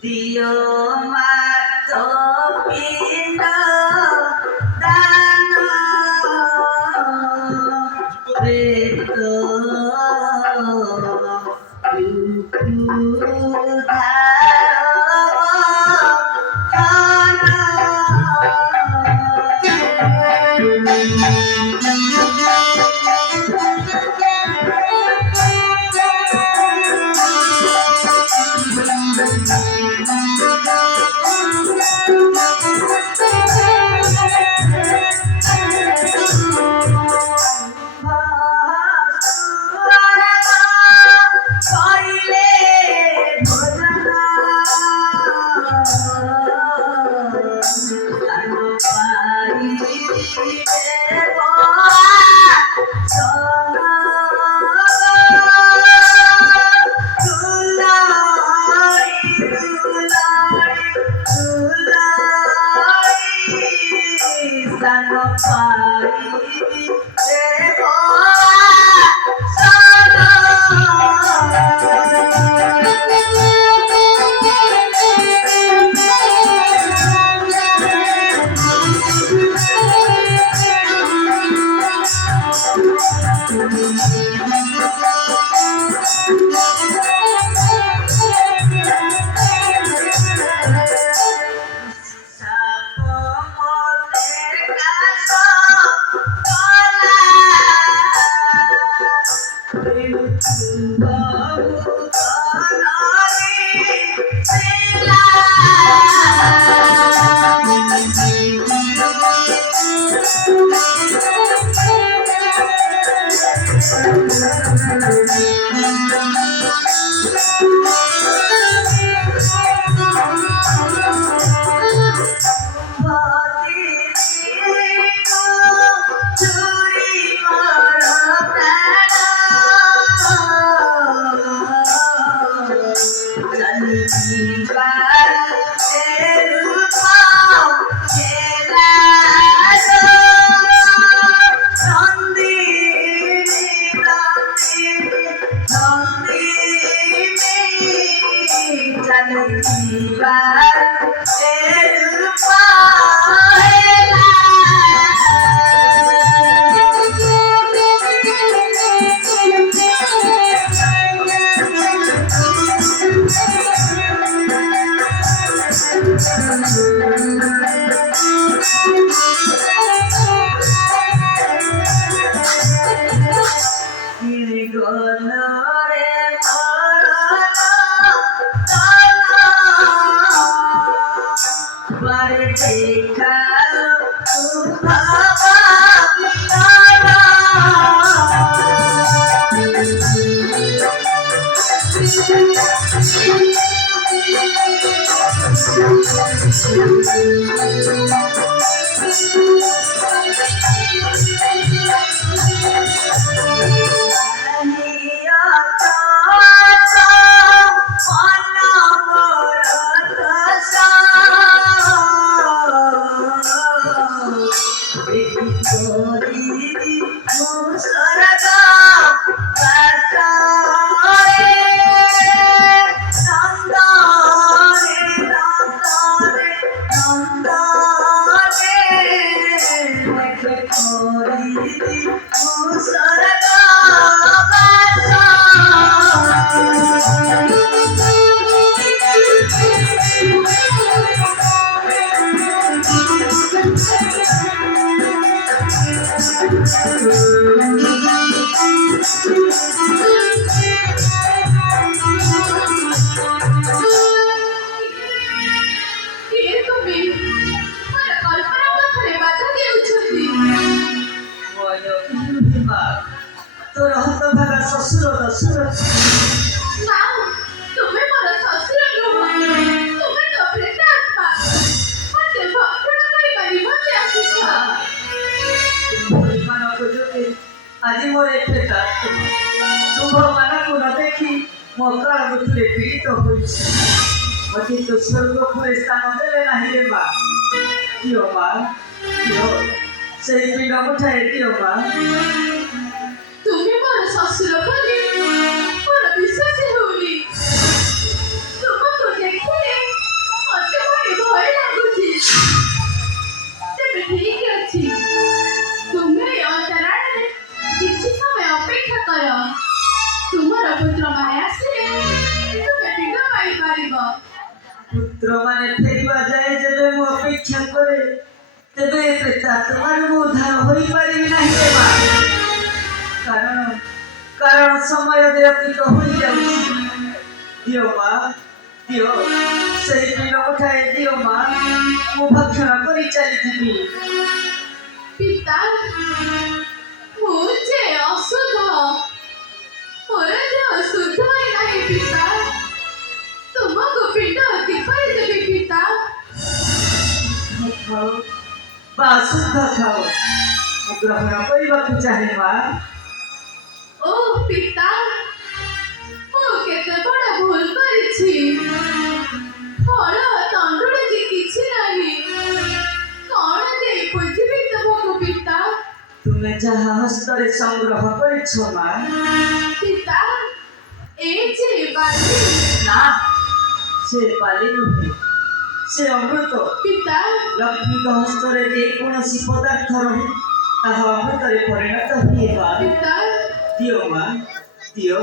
Dio matto pino dano reto ତୋର ହତଭାଗା ଶ୍ୱଶୁରର ସୁରକ୍ଷା ଆଜି ମୋର ଏତେ ଶୁଭ ମାନଙ୍କୁ ନ ଦେଖି ମୋ କାଳ ମୃତ୍ୟୁରେ ପୀଡ଼ିତ ହୋଇଛି। ମୋତେ ତ ସ୍ୱର୍ଗପୁରେ ସ୍ଥାନ ଦେଲେ ନାହିଁ ରେ ମା। ଦିଅ ମା, ଦିଅ ସେଇ ପିଣ୍ଡ ମୁଠାଏ ଦିଅ ମା। তুমি ମୋର ଶ୍ୱଶୁର ବୋଲି ମୋର ବିଶ୍ୱାସ ହେଉନି। ତୁମକୁ ଦେଖିଲେ ମୋତେ ଭାରି ଭୟ ଲାଗୁଛି। ତେବେ ଠିକ ଅଛି, ତୁମେ ଏ ଅନ୍ତରାଳରେ କିଛି ସମୟ ଅପେକ୍ଷା କର। ତୁମର ପୁତ୍ରମାନେ ଆସିଲେ ତୁମେ ପିଣ୍ଡ ପାଇପାରିବ। ପୁତ୍ରମାନେ ଫେରିବା ଯାଏ ଯେବେ ମୁଁ ଅପେକ୍ଷା କରେ, ତେବେ ପ୍ରେତାତ୍ମାରୁ ମୁଁ ଉଦ୍ଧାର ହୋଇପାରିବି ନାହିଁ ରେ ମା। କାରଣ ସମୟ ବିଳମ୍ବିତ ହୋଇଯାଉଛି। ଦିଅ ମା, ଦିଅ ସେଇ ପିଣ୍ଡ ମୁଠାଏ ଦିଅ ମା, ମୁଁ ଭକ୍ଷଣ କରି ଚାଲିଯିବି। ପିତା, ମୁଁ ଯେ ଅଶୁଦ୍ଧ, ମୋର ଦେହ ଶୁଦ୍ଧ ହୋଇନାହିଁ ପିତା। ତୁମକୁ ପିଣ୍ଡ କିପରି ଦେବି ପିତା? ଖାଅ ବା ଶୁଦ୍ଧ ଖାଅ, ମୁଁ ଗ୍ରହଣ କରିବାକୁ ଚାହେଁ ମା। ଓ ପିତା, ମୁଁ କେତେ ବଡ଼ ଭୁଲ କରିଛି। ଫଳ ତଣ୍ଡୁଳେ ଯେ କିଛି ନାହିଁ, କଣ ଦେଇ ବୁଝିବି ତୁମକୁ ପିତା? ତୁମେ ଯାହା ହସ୍ତରେ ସଂଗ୍ରହ କରିଛ ମା। ପିତା, ଏ ଯେ ବାଲି। ନା, ସେ ବାଲି ନୁହେଁ, ସେ ଅମୃତ। ପିତା, ଲକ୍ଷ୍ମୀଙ୍କ ହସ୍ତରେ ଯେକୌଣସି ପଦାର୍ଥ ରହେ ତାହା ଅମୃତରେ ପରିଣତ ହୁଏ ମା। ପିତା, ଦିଅ ମା, ଦିଅ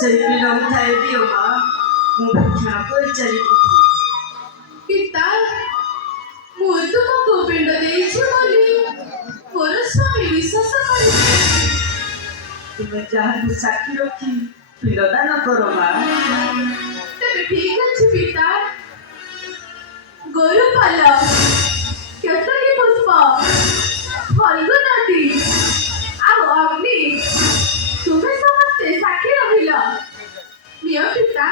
ସେଇ ପିଣ୍ଡ ମୁଠାଏ ଦିଅ ମା, ମୁଁ ଭକ୍ଷଣ କରି ଚାଲିଯିବି। ପିତା, ମୁଁ ତୁମକୁ ପିଣ୍ଡ ଦେଇଛି ବୋଲି ମୋର ସ୍ୱାମୀ ବିଶ୍ୱାସ କରିଛି। ତୁମେ ଯାହାକୁ ସାକ୍ଷୀ ରଖି ପିଣ୍ଡଦାନ କର ମା। ତେବେ ଠିକ ଅଛି ପିତା। ଗୋରୁପାଲ, କେତକୀ ପୁଷ୍ପ, ଫଲ୍ଗୁନଦୀ ଆଉ ଅଗ୍ନି, ତୁମେ ସମସ୍ତେ ସାକ୍ଷୀ ରହିଲ। ନିଅ ପିତା।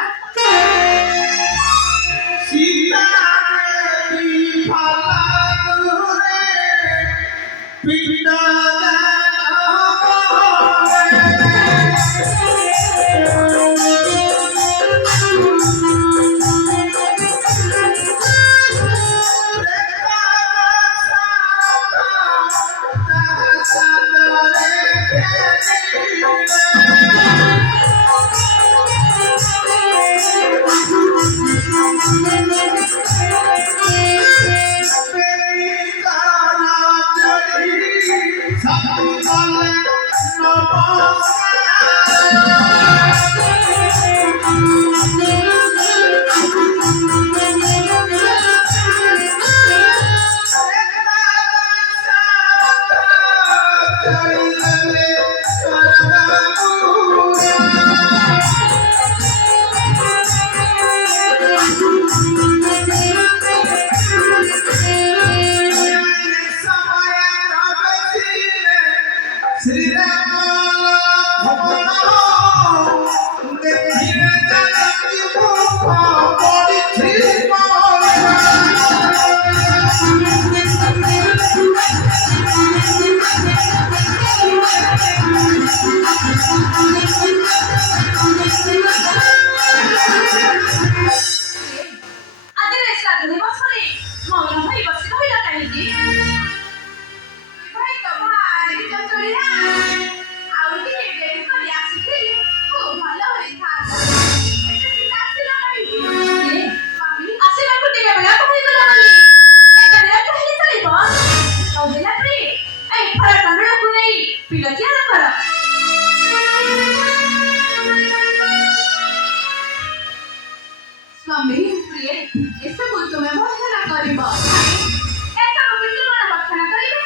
मम्मी प्रिय एसबू तुमे भक्षण करिब एसबू बिल्कुल मन भक्षण करिबे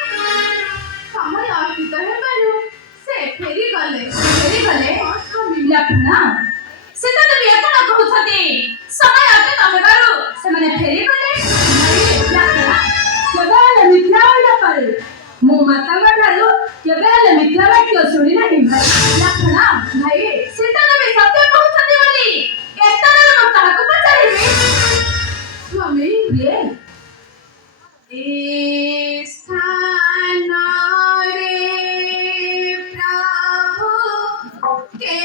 समय अर्पित हेबारु से फेरी गले लखना से तो तुम ये कौन कहउछती समय आते तमेबारु से माने फेरी गले लखना केबेले मिथ्या होइला पारे मो माता ठारू केबेले मिथ्या वाक्य सुनी नाही भाई लखना भाई से तो तुम सत्य कहउछती बोली एतरे म काहाको पचारिबे मम्मी ये ए स्थान रे प्रभु के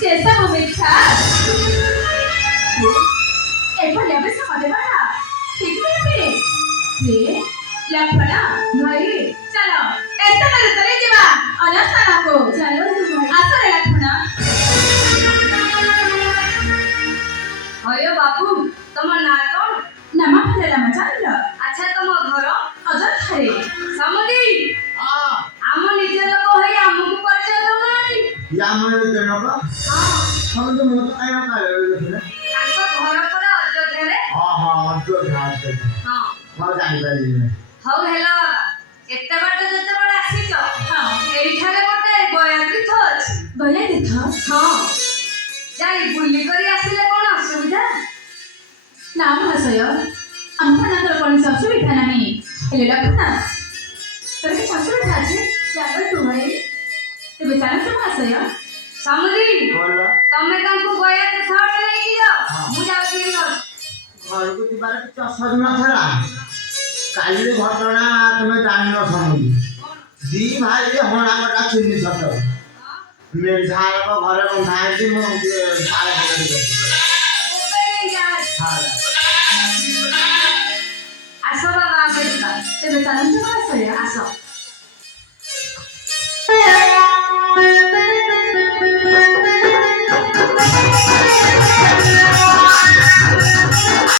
ସେସବୁ ମିଥ୍ୟା। ଏଭଳି ଆବେଶ ମତେ ବାଧା ଠିକ ନୁହେଁ। ଲକ୍ଷ୍ମଣ ଭାଇ ଚାଲ ଏତେ ଦୂରରେ ଯିବା ଅନସ୍ଥାନକୁ। ଚାଲନ୍ତୁ ଭାଇ। ଆସରେ ଲକ୍ଷ୍ମଣ। ହୟ ବାବୁ ତମ ନାଁ କଣ? ନାମ ଭଲ ରାମଚନ୍ଦ୍ର। ଆଚ୍ଛା ତମ ଘର? ଅଯୋଧ୍ୟାରେ। ସମୁଦି ଆମ ନିଜ ଲୋକ ହେଇ ଆମକୁ ପରିଚୟ ଦଉନାହାନ୍ତି। ସମସ୍ତେ ମୁଁ ତ କାଇଁ ଦେଖିଲେ ତାଙ୍କ ଘର ପରା ଅଯୋଧ୍ୟାରେ। ହଁ ମୁଁ ଜାଣିପାରିଲି। ହଉ ହେଲା ବାବା ଏତେ ବାଟ ଯେତେବେଳେ ଆସିଛ ଏଇଠାରେ ଗୋଟେ ଗୟାତୀର୍ଥ ଅଛି। ଗୟାତୀର୍ଥ? ହଁ ଯାଇ ବୁଲି କରି ଆସିଲେ କଣ ଅସୁବିଧା? ନା ମହାଶୟ ଆମମାନଙ୍କର କୌଣସି ଅସୁବିଧା ନାହିଁ। ହେଲେ ଲକ୍ଷ୍ମଣ ତୋର କିଛି ଅସୁବିଧା ଅଛି? ଚାଲନ୍ତୁ ଭାଇ। ତେବେ ଚାଲନ୍ତୁ ମହାଶୟ। ସମୁଦି ଭଲ ତମେ ତାଙ୍କୁ ଗୟାତୀର୍ଥ ଆଡେ ନେଇକି ଯାଅ। ମୁଁ ଯାଉଛି ଘରକୁ ଯିବାର କିଛି ଅସୁବିଧା ନଥିଲା। କାଲି ଘଟଣା ତୁମେ ଜାଣିନ ସମୁଦି। ଦି ଭାଇ ଯେ ହଣା କଟା ଚିହ୍ନି ସତ ମେଘାଙ୍କ ଘରେ ବନ୍ଧା ହେଇଛି। ମୁଁ ଆସ ବାବା ଆମେ ଯିବା। ତେବେ ଚାଲନ୍ତୁ ମହାଶୟ। ଆସ